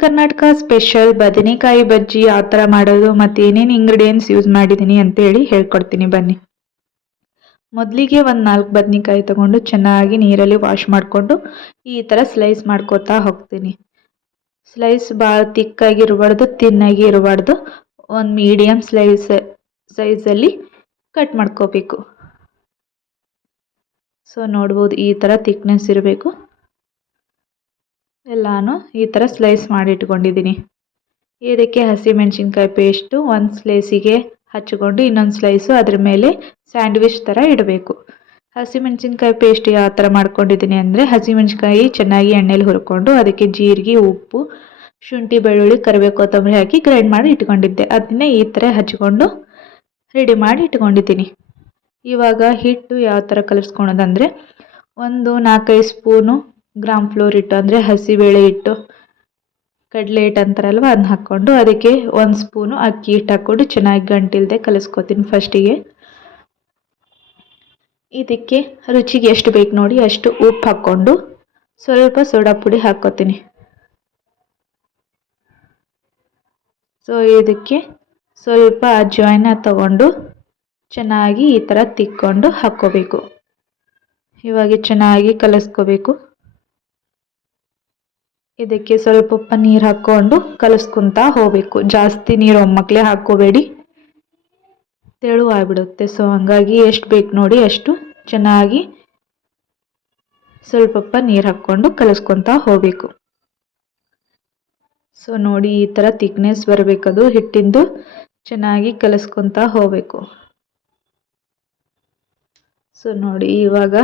Karnataka special ಬದನೆಕಾಯಿ ಬಜ್ಜಿ ಆ ಥರ ಮಾಡೋದು ಮತ್ತು ಏನೇನು ಇಂಗ್ರೀಡಿಯೆಂಟ್ಸ್ ಯೂಸ್ ಮಾಡಿದ್ದೀನಿ ಅಂತೇಳಿ ಹೇಳ್ಕೊಡ್ತೀನಿ ಬನ್ನಿ. ಮೊದಲಿಗೆ ಒಂದು ನಾಲ್ಕು ಬದನೆಕಾಯಿ ತಗೊಂಡು ಚೆನ್ನಾಗಿ ನೀರಲ್ಲಿ ವಾಶ್ ಮಾಡಿಕೊಂಡು ಈ ಥರ ಸ್ಲೈಸ್ ಮಾಡ್ಕೋತಾ ಹೋಗ್ತೀನಿ. ಸ್ಲೈಸ್ ಭಾಳ ತಿಕ್ಕಾಗಿ ಇರಬಾರ್ದು ತಿನ್ನಾಗಿ ಇರಬಾರ್ದು. ಒಂದು ಮೀಡಿಯಮ್ ಸ್ಲೈಸ್ ಸೈಜಲ್ಲಿ ಕಟ್ ಮಾಡ್ಕೋಬೇಕು. ಸೊ ನೋಡ್ಬೋದು ಈ ಥರ ತಿಕ್ನೆಸ್ ಇರಬೇಕು. ಎಲ್ಲಾನು ಈ ಥರ ಸ್ಲೈಸ್ ಮಾಡಿ ಇಟ್ಕೊಂಡಿದ್ದೀನಿ ಇದಕ್ಕೆ ಹಸಿಮೆಣ್ಸಿನ್ಕಾಯಿ ಪೇಸ್ಟು ಒಂದು ಸ್ಲೈಸಿಗೆ ಹಚ್ಚಿಕೊಂಡು ಇನ್ನೊಂದು ಸ್ಲೈಸು ಅದ್ರ ಮೇಲೆ ಸ್ಯಾಂಡ್ವಿಚ್ ಥರ ಇಡಬೇಕು. ಹಸಿಮೆಣ್ಸಿನ್ಕಾಯಿ ಪೇಸ್ಟ್ ಯಾವ ಥರ ಮಾಡ್ಕೊಂಡಿದ್ದೀನಿ ಅಂದರೆ ಹಸಿಮೆಣ್ಸಿನ್ಕಾಯಿ ಚೆನ್ನಾಗಿ ಎಣ್ಣೆಲಿ ಹುರ್ಕೊಂಡು ಅದಕ್ಕೆ ಜೀರಿಗೆ, ಉಪ್ಪು, ಶುಂಠಿ, ಬೆಳ್ಳುಳ್ಳಿ, ಕರಿಬೇವು, ಕೊತ್ತಂಬರಿ ಹಾಕಿ ಗ್ರೈಂಡ್ ಮಾಡಿ ಇಟ್ಕೊಂಡಿದ್ದೆ. ಅದನ್ನೇ ಈ ಥರ ಹಚ್ಕೊಂಡು ರೆಡಿ ಮಾಡಿ ಇಟ್ಕೊಂಡಿದ್ದೀನಿ ಇವಾಗ ಹಿಟ್ಟು ಯಾವ ಥರ ಕಲಿಸ್ಕೊಳೋದಂದರೆ ಒಂದು ನಾಲ್ಕೈದು ಸ್ಪೂನು ಗ್ರಾಮ್ ಫ್ಲೋರ್ ಹಿಟ್ಟು ಅಂದರೆ ಹಸಿಬೇಳೆ ಹಿಟ್ಟು ಕಡಲೆ ಹಿಟ್ಟು ಅಂತಾರಲ್ವ ಅದನ್ನ ಹಾಕ್ಕೊಂಡು ಅದಕ್ಕೆ ಒಂದು ಸ್ಪೂನು ಅಕ್ಕಿ ಹಿಟ್ಟು ಹಾಕ್ಕೊಂಡು ಚೆನ್ನಾಗಿ ಗಂಟಿಲ್ದೆ ಕಲಿಸ್ಕೊತೀನಿ ಫಸ್ಟಿಗೆ ಇದಕ್ಕೆ ರುಚಿಗೆ ಎಷ್ಟು ಬೇಕು ನೋಡಿ ಅಷ್ಟು ಉಪ್ಪು ಹಾಕ್ಕೊಂಡು ಸ್ವಲ್ಪ ಸೋಡಾ ಪುಡಿ ಹಾಕ್ಕೋತೀನಿ. ಸೊ ಇದಕ್ಕೆ ಸ್ವಲ್ಪ ಅಜ್ವಾಯಿನ ತಗೊಂಡು ಚೆನ್ನಾಗಿ ಈ ಥರ ತಿಕ್ಕೊಂಡು ಹಾಕ್ಕೋಬೇಕು. ಇವಾಗ ಚೆನ್ನಾಗಿ ಕಲಿಸ್ಕೋಬೇಕು. ಇದಕ್ಕೆ ಸ್ವಲ್ಪ ನೀರು ಹಾಕ್ಕೊಂಡು ಕಲಿಸ್ಕೊತಾ ಹೋಗಬೇಕು. ಜಾಸ್ತಿ ನೀರು ಒಮ್ಮಕ್ಕಲೇ ಹಾಕ್ಕೋಬೇಡಿ. ತೆಳು ಆಗಿಬಿಡುತ್ತೆ. ಸೊ ಹಾಗಾಗಿ ಎಷ್ಟು ಬೇಕು ನೋಡಿ ಅಷ್ಟು ಚೆನ್ನಾಗಿ ಸ್ವಲ್ಪ ನೀರು ಹಾಕ್ಕೊಂಡು ಕಲಿಸ್ಕೊತಾ ಹೋಗಬೇಕು. ಸೊ ನೋಡಿ ಈ ಥರ ತಿಕ್ನೆಸ್ ಬರಬೇಕದು ಹಿಟ್ಟಿಂದು ಚೆನ್ನಾಗಿ ಕಲಿಸ್ಕೊತಾ ಹೋಗಬೇಕು. ಸೊ ನೋಡಿ ಇವಾಗ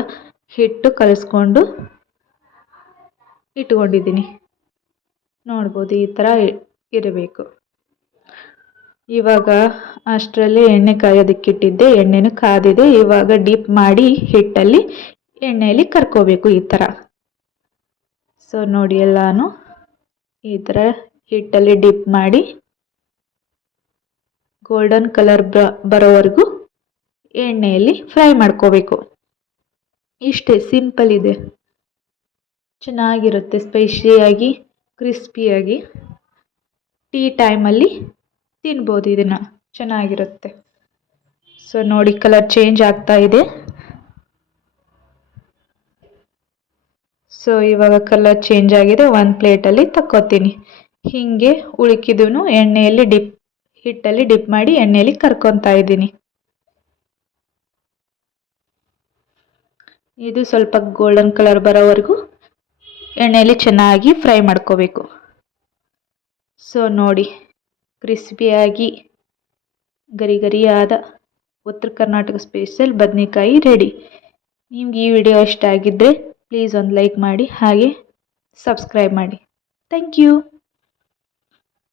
ಹಿಟ್ಟು ಕಲಿಸ್ಕೊಂಡು ಇಟ್ಕೊಂಡಿದ್ದೀನಿ. ನೋಡ್ಬೋದು, ಈ ಥರ ಇರಬೇಕು. ಇವಾಗ ಅಷ್ಟರಲ್ಲಿ ಎಣ್ಣೆ ಕಾಯೋದಕ್ಕಿಟ್ಟಿದ್ದೆ ಎಣ್ಣೆನೂ ಕಾದಿದೆ. ಇವಾಗ ಡಿಪ್ ಮಾಡಿ ಹಿಟ್ಟಲ್ಲಿ ಎಣ್ಣೆಯಲ್ಲಿ ಕರ್ಕೋಬೇಕು ಈ ಥರ ಸೊ ನೋಡಿ ಎಲ್ಲಾನು ಈ ಥರ ಹಿಟ್ಟಲ್ಲಿ ಡಿಪ್ ಮಾಡಿ ಗೋಲ್ಡನ್ ಕಲರ್ ಬರೋವರೆಗೂ ಎಣ್ಣೆಯಲ್ಲಿ ಫ್ರೈ ಮಾಡ್ಕೋಬೇಕು. ಇಷ್ಟೇ ಸಿಂಪಲ್ ಇದೆ. ಚೆನ್ನಾಗಿರುತ್ತೆ ಸ್ಪೈಸಿಯಾಗಿ ಕ್ರಿಸ್ಪಿಯಾಗಿ ಟೀ ಟೈಮಲ್ಲಿ ತಿನ್ಬೋದು. ಇದನ್ನು ಚೆನ್ನಾಗಿರುತ್ತೆ. ಸೊ ನೋಡಿ ಕಲರ್ ಚೇಂಜ್ ಆಗ್ತಾ ಇದೆ. ಸೊ ಇವಾಗ ಕಲರ್ ಚೇಂಜ್ ಆಗಿದೆ. ಒಂದು ಪ್ಲೇಟಲ್ಲಿ ತಕ್ಕೋತೀನಿ. ಹೀಗೆ ಉಳುಕಿದೂ ಎಣ್ಣೆಯಲ್ಲಿ ಡಿಪ್ ಹಿಟ್ಟಲ್ಲಿ ಡಿಪ್ ಮಾಡಿ ಎಣ್ಣೆಯಲ್ಲಿ ಕರ್ಕೊತಾ ಇದ್ದೀನಿ. ಇದು ಸ್ವಲ್ಪ ಗೋಲ್ಡನ್ ಕಲರ್ ಬರೋವರೆಗೂ ಎಣ್ಣೆಯಲ್ಲಿ ಚೆನ್ನಾಗಿ ಫ್ರೈ ಮಾಡ್ಕೋಬೇಕು. ಸೊ ನೋಡಿ, ಕ್ರಿಸ್ಪಿಯಾಗಿ ಗರಿ ಗರಿಯಾದ ಉತ್ತರ ಕರ್ನಾಟಕ ಸ್ಪೆಷಲ್ ಬದನೆಕಾಯಿ ರೆಡಿ ನಿಮ್ಗೆ ಈ ವಿಡಿಯೋ ಇಷ್ಟ ಆಗಿದ್ದರೆ ಪ್ಲೀಸ್ ಒಂದು ಲೈಕ್ ಮಾಡಿ, ಹಾಗೆ ಸಬ್ಸ್ಕ್ರೈಬ್ ಮಾಡಿ. Thank you